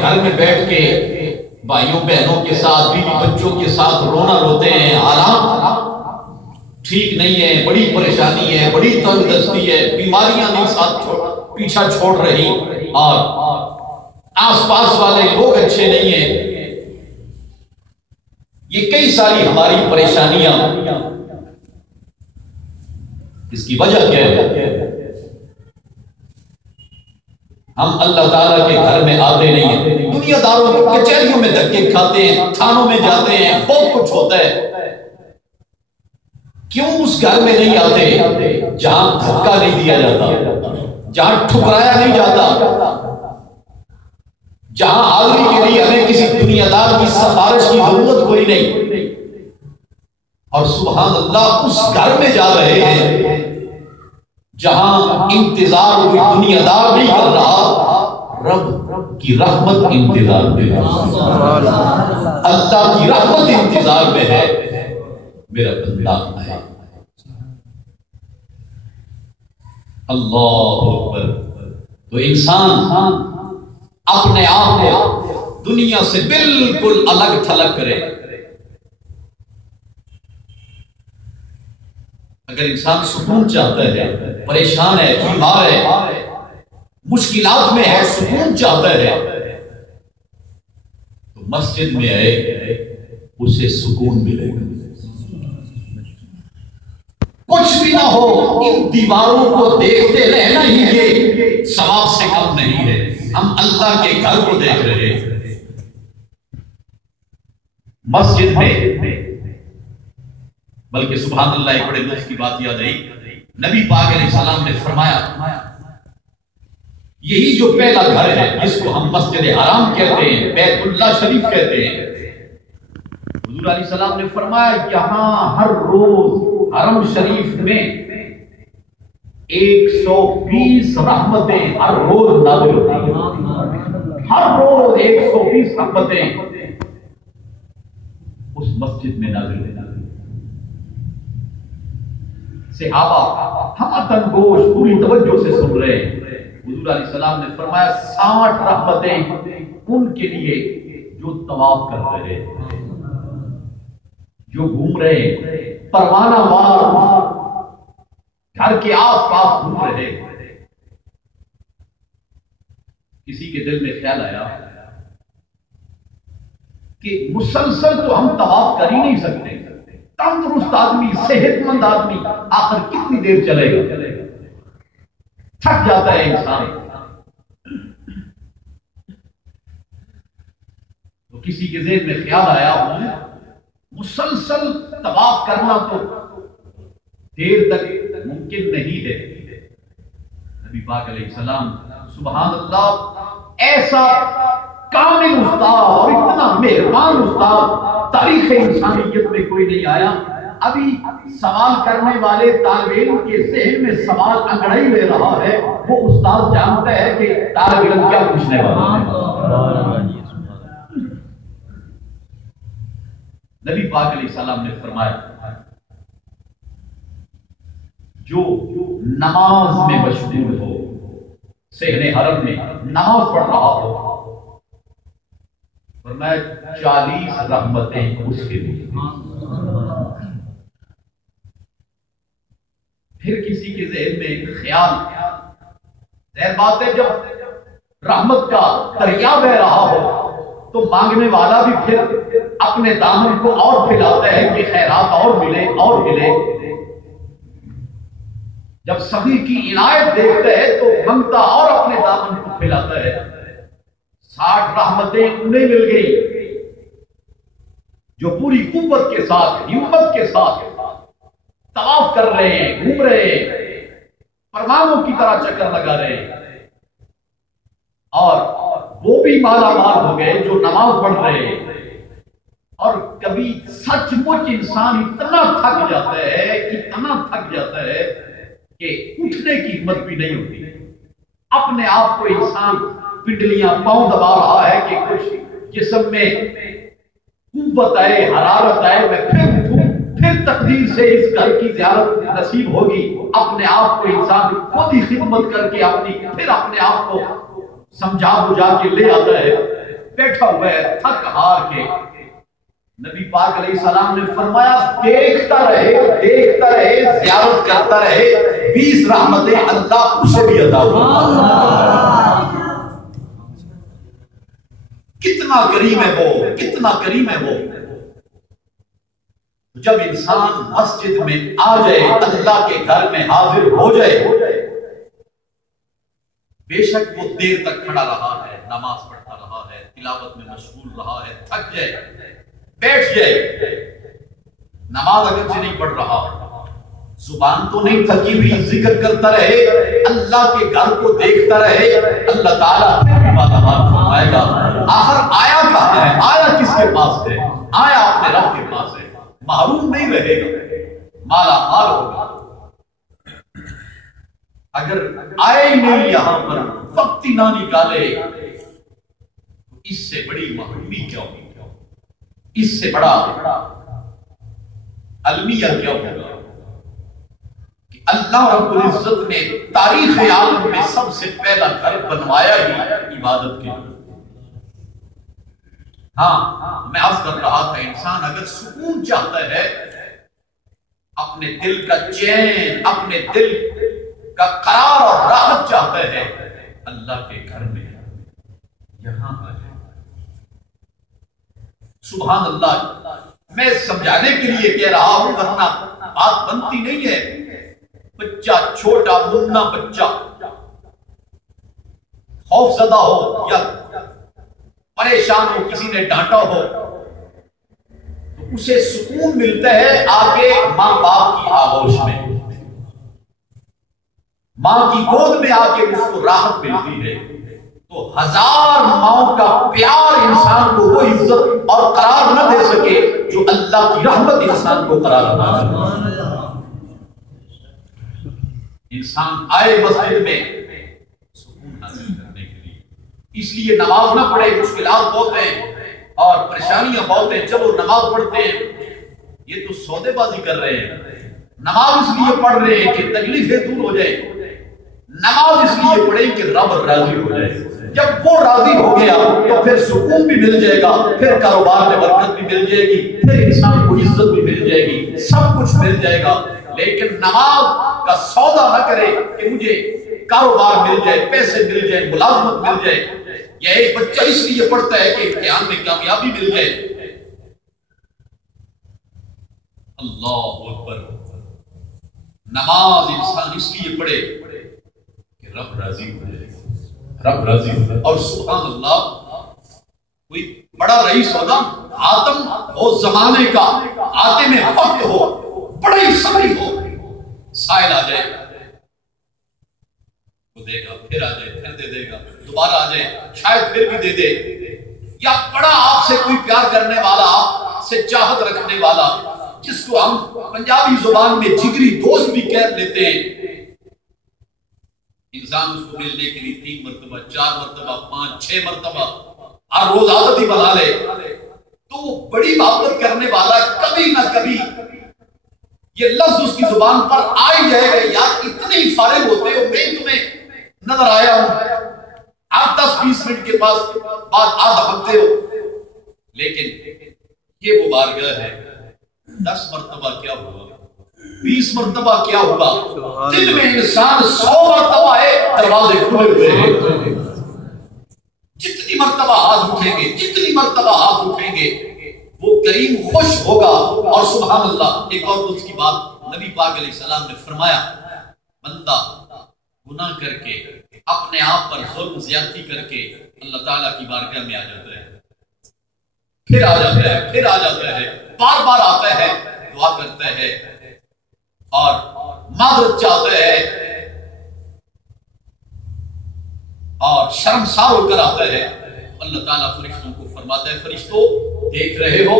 گھر میں بیٹھ کے بھائیوں بہنوں کے ساتھ بیوی بچوں کے ساتھ رونا روتے ہیں، حالات ٹھیک نہیں ہے، بڑی پریشانی ہے، بڑی تنگ دستی ہے، بیماریاں نہیں ساتھ پیچھا چھوڑ رہی، اور آس پاس والے لوگ اچھے نہیں ہیں، یہ کئی ساری ہماری پریشانیاں، اس کی وجہ کیا ہے؟ ہم اللہ تعالیٰ کے گھر میں آتے نہیں ہیں، دنیا داروں کی کچہریوں میں دھکے کھاتے ہیں، تھانوں میں جاتے ہیں، بہت کچھ ہوتا ہے، کیوں اس گھر میں نہیں آتے جہاں دھکا نہیں دیا جاتا، جہاں ٹھکرایا نہیں جاتا، جہاں حاضری کے لیے ہمیں کسی دنیا دار کی سفارش کی ضرورت کوئی نہیں، اور سبحان اللہ اس گھر میں جا رہے ہیں جہاں انتظار کوئی دنیا دار نہیں کر رہا، رب کی رحمت انتظار میں ہے، اللہ کی رحمت انتظار میں ہے، میرا بندہ ہے۔ اللہ اکبر۔ تو انسان اپنے آپ کو دنیا سے بالکل الگ تھلگ کرے۔ اگر انسان سکون چاہتا ہے، پریشان ہے، بیمار ہے، مشکلات میں ہے، سکون چاہتا ہے، تو مسجد میں آئے، اسے سکون ملے گا۔ کچھ بھی نہ ہو، ان دیواروں کو دیکھتے رہنا ہی یہ ثواب سے کم نہیں ہے۔ ہم اللہ کے گھر کو دیکھ رہے ہیں، مسجد میں، بلکہ سبحان اللہ ایک بڑے لطف کی بات یاد آئی، نبی پاک علیہ السلام نے فرمایا یہی جو پہلا گھر ہے جس کو ہم مسجد حرام کہتے ہیں، بیت اللہ شریف کہتے ہیں، حضور علیہ السلام نے فرمایا یہاں ہر روز حرم شریف میں 120 رحمتیں ہر روز نازل ہوتی ہیں، ہر روز 120 رحمتیں اس مسجد میں نازل ہوتی ہیں۔ صحابہ ہم تنگوش پوری توجہ سے سن رہے ہیں، حضور علیہ السلام نے فرمایا 60 رحمتیں ان کے لیے جو طواف کر رہے ہیں، جو گھوم رہے ہیں، پروانہ وار گھر کے آس پاس گھوم رہے ہیں۔ کسی کے دل میں خیال آیا کہ مسلسل تو ہم طواف کر ہی نہیں سکتے، تندرست آدمی، صحت مند آدمی آخر کتنی دیر چلے گا، تھک جاتا ہے انسان۔ تو کسی کے ذہن میں خیال آیا مسلسل طواف کرنا تو دیر تک ممکن نہیں ہے۔ نبی پاک علیہ السلام سبحان اللہ ایسا کامل استاد اور اتنا مہربان استاد تاریخ انسانیت میں کوئی نہیں آیا۔ ابھی سوال کرنے والے طالب علم کے ذہن میں سوال انگڑائی لے رہا ہے، وہ استاد جانتا ہے کہ طالب علم کیا پوچھنے والا ہے۔ نبی پاک علیہ السلام نے فرمایا جو نماز میں مشغول ہو، صحن حرم میں نماز پڑھ رہا ہو، فرمایا 40 رحمتیں اس کے لیے۔ پھر کسی کے ذہن میں خیال، ظاہر بات ہے جب رحمت کا دریا بہ رہا ہو تو مانگنے والا بھی پھر اپنے دامن کو اور پھیلاتا ہے کہ خیرات اور ملے اور ملے۔ جب سبھی کی عنایت دیکھتا ہے تو منگتا اور اپنے دامن کو پھیلاتا ہے۔ 60 رحمتیں انہیں مل گئی جو پوری قوت کے ساتھ، ہمت کے ساتھ طواف کر رہے ہیں، گھوم رہے ہیں، پروانوں کی طرح چکر لگا رہے ہیں، اور وہ بھی مالا مال ہو گئے جو نماز پڑھ رہے ہیں۔ اور کبھی سچ مچ انسان اتنا تھک جاتا ہے، اتنا تھک جاتا ہے کہ اٹھنے کی ہمت بھی نہیں ہوتی، اپنے آپ کو انسان پنڈلیاں پاؤں دبا رہا ہے کہ کچھ جسم میں قوت آئے، حرارت آئے، میں پھر اٹھوں، پھر تقدیر سے اس گھر کی زیارت نصیب ہوگی۔ اپنے آپ کو انسان خود ہی خدمت کر کے پھر اپنے آپ کو سمجھا بجھا کے لے آتا ہے۔ بیٹھا ہوا ہے تھک ہار کے، نبی پاک علیہ السلام نے فرمایا دیکھتا رہے زیارت کرتا رہے، 20 رحمتیں اللہ اسے بھی عطا فرمائے۔ کتنا کریم ہے وہ، کتنا کریم ہے وہ۔ جب انسان مسجد میں آ جائے، اللہ کے گھر میں حاضر ہو جائے، بے شک وہ دیر تک کھڑا رہا ہے، نماز پڑھتا رہا ہے، تلاوت میں مشغول رہا ہے، تھک جائے، بیٹھ جائے، نماز اگر سے نہیں پڑھ رہا، زبان تو نہیں تھکی ہوئی، ذکر کرتا رہے، اللہ کے گھر کو دیکھتا رہے، اللہ تعالیٰ فرمائے گا آخر آیا کہاں ہے، آیا کس کے پاس ہے، آیا اپنے رب کے پاس ہے، محروم نہیں رہے گا، مالا مال ہوگا۔ اگر آئے ہی نہیں یہاں پر، وقت ہی نہ نکالے، اس سے بڑی محرومی کیا ہوگی، اس سے بڑا المیہ کیا ہوگا کہ اللہ رب العزت نے تاریخ عالم میں سب سے پہلا گھر بنوایا ہی عبادت کے لیے۔ ہاں میں عرض کر رہا تھا، انسان اگر سکون چاہتا ہے، اپنے دل کا چین، اپنے دل کا قرار اور راحت چاہتا ہے، اللہ کے گھر میں یہاں آ جائے۔ سبحان اللہ، میں سمجھانے کے لیے کہہ رہا ہوں، ورنہ بات بنتی نہیں ہے۔ بچہ چھوٹا منا بچہ خوف زدہ ہو یا پریشان ہو، کسی نے ڈانٹا ہو، تو اسے سکون ملتا ہے آگے ماں باپ کی آغوش میں، ماں کی گود میں آ کے اس کو راحت ملتی ہے۔ تو 1000 ماؤں کا پیار انسان کو وہ عزت اور قرار نہ دے سکے جو اللہ کی رحمت انسان کو قرار دے سکے۔ انسان آئے مسجد میں سکون حاصل کرنے کے لیے، اس لیے نماز نہ پڑھے، مشکلات بہت ہیں اور پریشانیاں بہت ہیں، چلو نماز پڑھتے ہیں، یہ تو سودے بازی کر رہے ہیں۔ نماز اس لیے پڑھ رہے ہیں کہ تکلیفیں دور ہو جائیں، نماز اس لیے پڑھیں کہ رب راضی ہو جائے۔ جب وہ راضی ہو گیا تو پھر سکون بھی مل جائے گا، پھر کاروبار میں برکت بھی مل جائے گی، پھر انسان کو عزت بھی مل جائے گی، سب کچھ مل جائے گا۔ لیکن نماز کا سودا نہ کرے کہ مجھے کاروبار مل جائے، پیسے مل جائے، ملازمت مل جائے، یا ایک بچہ اس لیے پڑھتا ہے کہ امتحان میں کامیابی مل جائے۔ اللہ اکبر، نماز انسان اس لیے پڑھے کہ رب راضی ہو جائے، رب راضی ہو جائے۔ اور سبحان اللہ، کوئی بڑا رئیس ہوگا، آدم ہو زمانے کا، آتے میں وقت ہو، بڑا ہی صبری ہو، سائل آ جائے وہ دے گا، پھر آ جائے پھر دے دے گا، دوبارہ آ جائے شاید پھر بھی دے دے، یا بڑا آپ سے کوئی پیار کرنے والا، آپ سے چاہت رکھنے والا، جس کو ہم پنجابی زبان میں جگری دوست بھی کہہ لیتے ہیں، انسان اس کو ملنے کے لیے 3 مرتبہ 4 مرتبہ 5 6 مرتبہ ہر روز عادت ہی بنا لے، تو وہ بڑی محبت کرنے والا کبھی نہ کبھی یہ لفظ اس کی زبان پر آ ہی جائے گا، یار اتنے ہی فارغ ہوتے ہو، میں تمہیں نظر آیا ہوں، آپ 10-20 منٹ کے بعد آدھا بھگتے ہو، لیکن یہ وہ بارگاہ ہے، 10 مرتبہ کیا ہوا، 20 مرتبہ کیا ہوا، دن میں انسان 100 مرتبہ ہے، دروازے کھلے ہوئے ہیں، جتنی مرتبہ ہاتھ اٹھیں گے، جتنی مرتبہ ہاتھ اٹھیں گے وہ کریم خوش ہوگا۔ اور سبحان اللہ، ایک اور اس کی بات نبی پاک علیہ السلام نے فرمایا، بندہ گناہ کر کے اپنے آپ پر ظلم زیادتی کر کے اللہ تعالیٰ کی بارگاہ میں آ جاتا ہے، پھر آ جاتا ہے، پھر آ جاتا ہے، بار بار آتا ہے، دعا کرتا ہے اور معذرت چاہتا ہے اور شرمسار ہو کر آتا ہے، اللہ تعالیٰ فرشتوں کو فرماتا ہے، فرشتوں دیکھ رہے ہو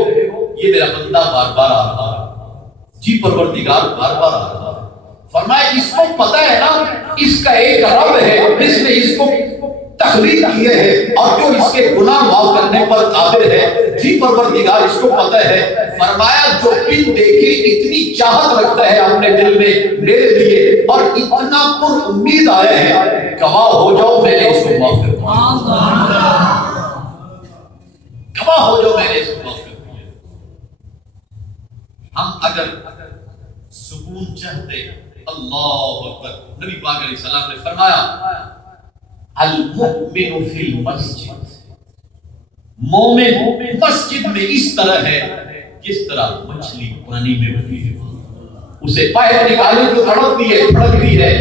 یہ میرا بندہ بار بار آ رہا ہے، جی پروردگار بار بار آ رہا ہے۔ فرمایا اس کو پتہ ہے نا اس کا ایک رب ہے جس نے اس کو تخلیق کیے ہے اور جو اس کے گناہ معاف کرنے پر قادر ہے، جی پروردگار اس کو پتہ ہے۔ فرمایا جو بن دیکھے اتنی چاہت رکھتا ہے اپنے دل میں میرے لیے اور اتنا پر امید آیا ہے، گواہ ہو جاؤ میں نے اس کو معاف کر دیا۔ خفا ہو جو میں نے اس کو معاف کر دیا. ہم اگر سکون چاہتے, اللہ اکبر, نبی پاک علیہ السلام نے فرمایا المؤمن فی المسجد, مومن مسجد میں اس طرح ہے جس طرح مچھلی پانی میں ہوتی ہے. اسے باہر نکالے تو تڑپتی ہے, پھڑکتی ہے,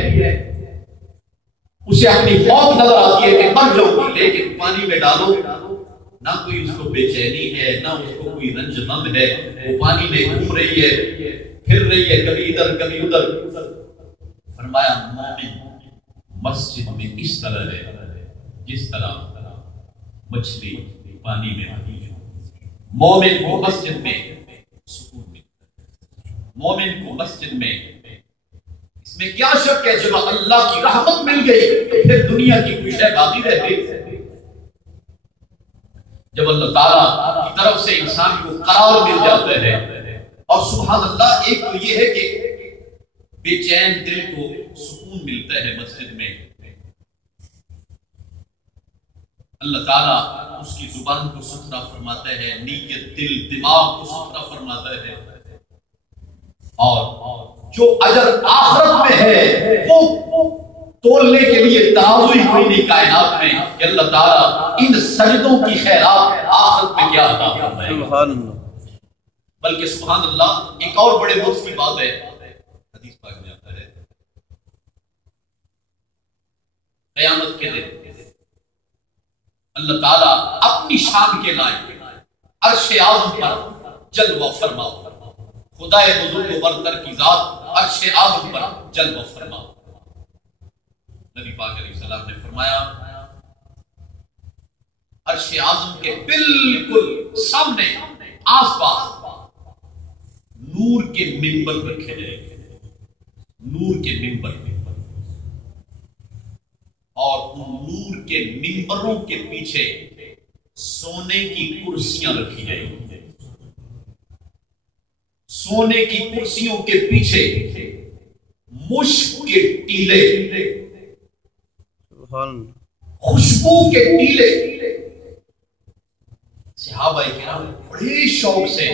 اسے اپنی موت نظر آتی ہے کہ مر جاؤں گی, لیکن پانی میں ڈالو نہ کوئی اس کو بے چینی ہے, نہ اس کو کوئی رنج غم ہے, وہ پانی میں گھوم رہی ہے, پھر رہی ہے, کبھی ادھر کبھی ادھر. فرمایا مومن مسجد میں اس طرح ہے جس طرح مچھلی پانی میں آتی ہے. مومن کو مسجد میں سکون ملتا ہے, مومن کو مسجد میں, اس میں کیا شک ہے, جب اللہ کی رحمت مل گئی تو پھر دنیا کی کوئی شے باقی رہ گئی. جب اللہ تعالیٰ کی طرف سے انسان کو قرار مل جاتا ہے, اور سبحان اللہ, ایک تو یہ ہے کہ بے چین دل کو سکون ملتا ہے مسجد میں, اللہ تعالیٰ اس کی زبان کو ستھرا فرماتا ہے, نیت دل دماغ کو ستھرا فرماتا ہے, اور جو اجر آخرت میں ہے وہ تولنے کے لیے ترازو ہی کوئی نہیں کائنات میں کہ اللہ تعالیٰ ان سجدوں کی خیرات آخرت میں کیا عطا فرمائے. سبحان اللہ. بلکہ سبحان اللہ ایک اور بڑے لطف کی بات ہے, حدیث پاک میں آتا ہے قیامت کے دن اللہ تعالیٰ اپنی شان کے لائق عرش اعظم پر جلوہ فرما, خدا بزرگ و برتر کی ذات عرش اعظم پر جلوہ فرما. نبی پاک علیہ السلام نے فرمایا عرش اعظم کے بالکل سامنے آس پاس نور کے منبر رکھے جائیں گے, نور کے منبر, اور ان نور کے منبروں کے پیچھے سونے کی کرسیاں رکھی جائیں گی. سونے کی کرسیوں کے پیچھے مشک کے ٹیلے, خوشبو کے ٹیلے. صحابہ کرام بڑے شوق سے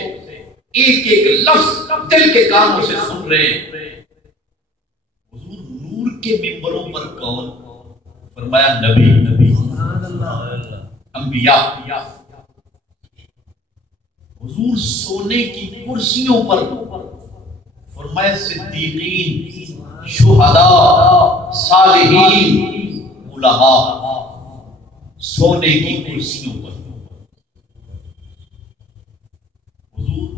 ایک ایک لفظ دل کے کانوں سے سن رہے ہیں. حضور نور کے منبروں پر کون؟ فرمایا نبی, انبیاء. حضور سونے کی کرسیوں پر فرمایا صدیقین, شہداء, صالحین, علماء, سونے کی کرسیوں پر. حضور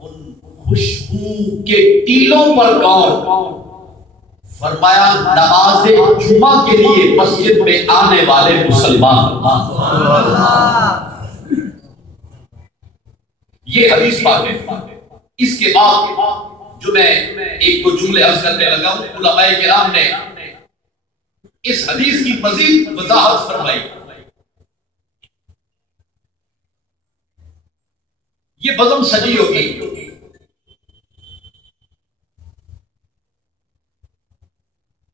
ان خوشبو کے ٹیلوں پر کون؟ فرمایا نماز جمعہ کے لیے مسجد میں آنے والے مسلمان. یہ حدیث پاک ہے. اس کے بعد جو میں ایک دو جملے عرض کرنے لگا ہوں, علماء کرام نے اس حدیث کی مزید وضاحت فرمائی. یہ بزم سجی ہوگی,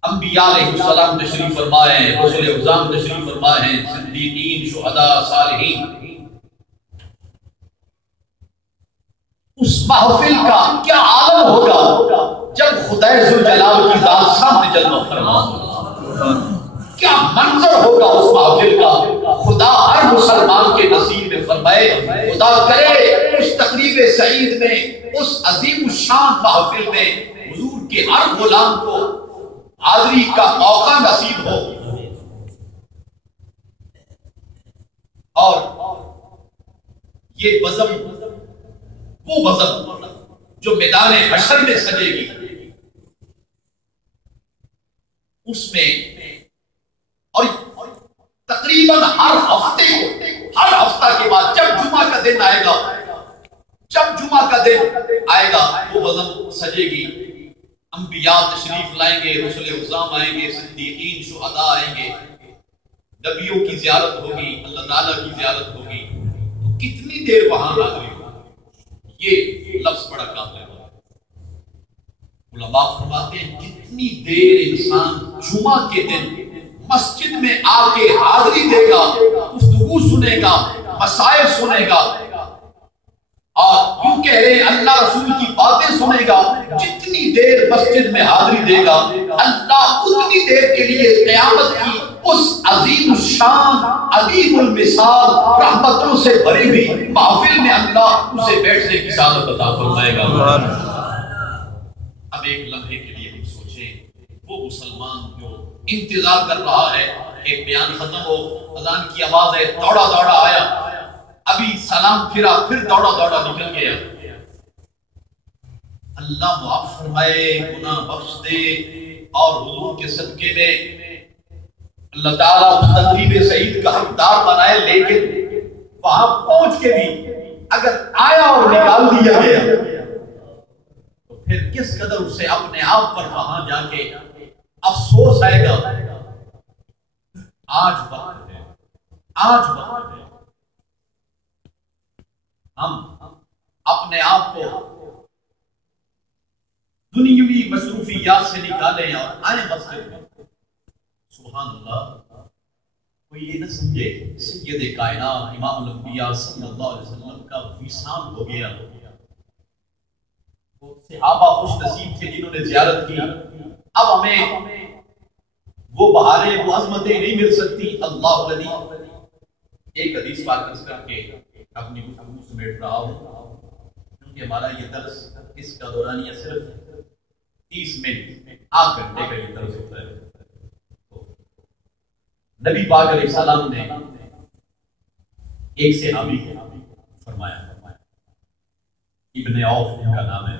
انبیاء علیہ السلام تشریف فرمائے ہیں, رسول اعظم تشریف فرمائے ہیں, صدیقین, شہداء, صالحین. اس محفل کا کیا عالم ہوگا جب خدا ذوالجلال کی ذات سامنے جلوہ فرما ہوگا. کیا منظر ہوگا اس محفل کا. خدا ہر مسلمان کے نصیب میں فرمائے, خدا کرے اس تقریب سعید میں, اس عظیم الشان محفل میں حضور کے ہر غلام کو حاضری کا موقع نصیب ہو. اور یہ بزم وہ بزم جو میدان حشر میں سجے گی, اس میں اور تقریباً ہر ہفتے کو, ہر ہفتہ کے بعد جب جمعہ کا دن آئے گا, جب جمعہ کا دن آئے گا وہ بزم سجے گی. انبیاء تشریف لائیں گے, رسول اعظم آئیں گے, صدیقین, شہداء آئیں گے, نبیوں کی زیارت ہوگی, اللہ تعالیٰ کی زیارت ہوگی. تو کتنی دیر وہاں حاضری ہوگی, یہ لفظ بڑا قابل ہے. علماء فرماتے ہیں جتنی دیر انسان جمعہ کے دن مسجد میں آ کے حاضری دے گا, گفتگو سنے گا, مسائل سنے گا اور کیوں کہہ رہے اللہ رسول کی باتیں سنے گا، جتنی دیر مسجد میں حاضری دے گا اللہ اتنی دیر کے لیے قیامت کی اس عظیم الشان عظیم المثال رحمتوں سے بھری ہوئی محفل میں اللہ اسے بیٹھنے کی سعادت عطا فرمائے گا۔ اب ایک لمحے کے لیے ہم سوچیں، وہ مسلمان جو انتظار کر رہا ہے کہ بیان ختم ہو، اذان کی آواز ہے، دوڑا دوڑا آیا، ابھی سلام پھرا، پھر دوڑا دوڑا نکل گیا، اللہ معاف فرمائے، گناہ بخش دے، اور حضور کے صدقے میں اللہ تعالیٰ اس تقریب سعید کا حقدار بنائے، لیکن وہاں پہنچ کے بھی اگر آیا اور نکال دیا گیا تو پھر کس قدر اسے اپنے آپ پر وہاں جا کے افسوس آئے گا۔ آج وقت ہے، آج وقت ہے ہم اپنے آپ کو دنیاوی مصروفیات سے نکالیں اور آئیں مسجد میں۔ سبحان اللہ، کوئی یہ نہ سمجھے سید کائنات امام الانبیاء صلی اللہ علیہ وسلم کا وصال ہو گیا، وہ صحابہ خوش نصیب تھے جنہوں نے زیارت کی، اب ہمیں وہ بہاریں وہ عظمتیں نہیں مل سکتی۔ اللہ علی ایک حدیث پاک کر کے اپنی گفتگو سمیٹ رہا ہوں، کیونکہ ہمارا یہ درس اس کا دورانیہ صرف 30 منٹ 8 گھنٹے کا یہ درس ہوتا ہے۔ نبی پاک علیہ السلام نے ایک صحابی کو فرمایا، ابن عوف ان کا نام ہے،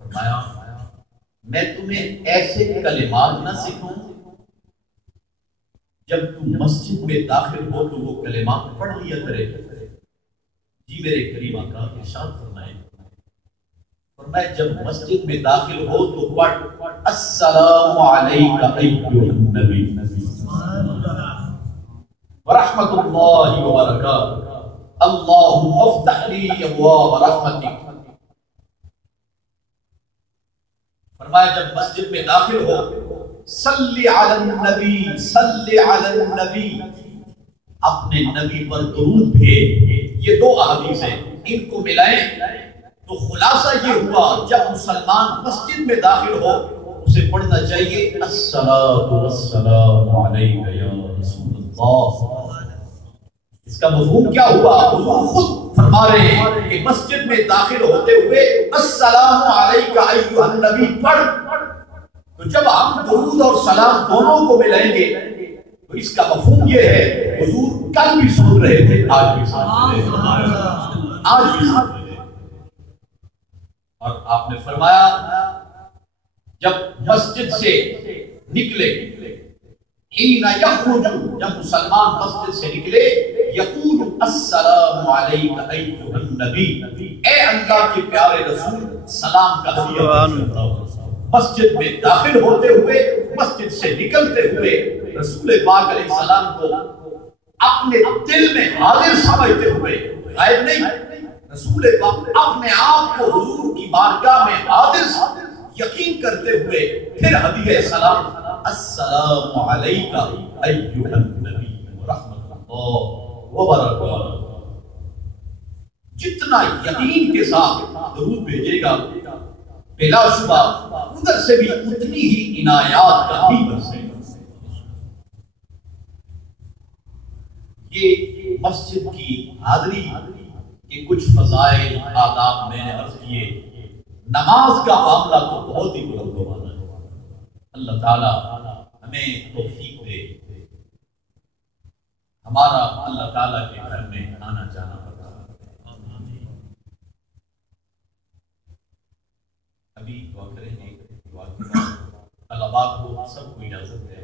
فرمایا میں تمہیں ایسے کلمات نہ سکھاؤں جب تم مسجد میں داخل ہو تو وہ کلمات پڑھ لیا کرے؟ جی میرے کریم آقا ارشاد فرمائے، فرمایا جب مسجد میں داخل ہو تو پڑھ السلام علیک ایھا النبی ورحمۃ اللہ وبرکاتہ اللہم افتح لی ابواب رحمتک۔ فرمایا جب مسجد میں داخل ہو صلی علی النبی، صلی علی النبی، اپنے نبی پر درود بھیج۔ یہ دو احادیث ہیں، ان کو ملائیں تو خلاصہ یہ ہوا جب مسلمان مسجد میں داخل ہو اسے پڑھنا چاہیے الصلاۃ والسلام علیک یا رسول اللہ۔ اس کا مفہوم کیا ہوا؟ حضور خود فرما رہے ہیں کہ مسجد میں داخل ہوتے ہوئے السلام علیک ایھا النبی پڑھ، تو جب ہم درود اور سلام دونوں کو ملائیں گے تو اس کا مفہوم یہ ہے حضور کل بھی سن رہے تھے، آج بھی سن رہے ہیں، آج بھی سن رہے ہیں۔ اور آپ نے فرمایا جب مسجد سے نکلے، حین یخرج، جب مسلمان مسجد سے نکلے، یقول السلام علیک ایھا النبی، اے اللہ کے پیارے رسول سلام کا دیا۔ مسجد میں داخل ہوتے ہوئے، مسجد سے نکلتے ہوئے رسول پاک علیہ السلام کو اپنے دل میں حاضر سمجھتے ہوئے، غائب نہیں، رسول پاک اپنے آپ کو حضور کی بارگاہ میں حاضر یقین کرتے ہوئے پھر ہدیہ سلام السلام علیک ایھا النبی ورحمۃ اللہ وبرکاتہ۔ جتنا یقین کے ساتھ درود بھیجے گا بلا شبہ ادھر سے بھی اتنی ہی عنایات کا بھی برسے گا۔ یہ مسجد کی حاضری کے کچھ فضائل آداب میں نے عرض کیے۔ نماز کا معاملہ تو بہت ہی بلند و بالا ہے، اللہ تعالیٰ ہمیں توفیق دے، ہمارا اللہ تعالیٰ کے گھر میں آنا جانا پڑتا ہے۔ ابھی دعا کریں گے، دعا کے بعد طلباء کو سب کو اجازت ہے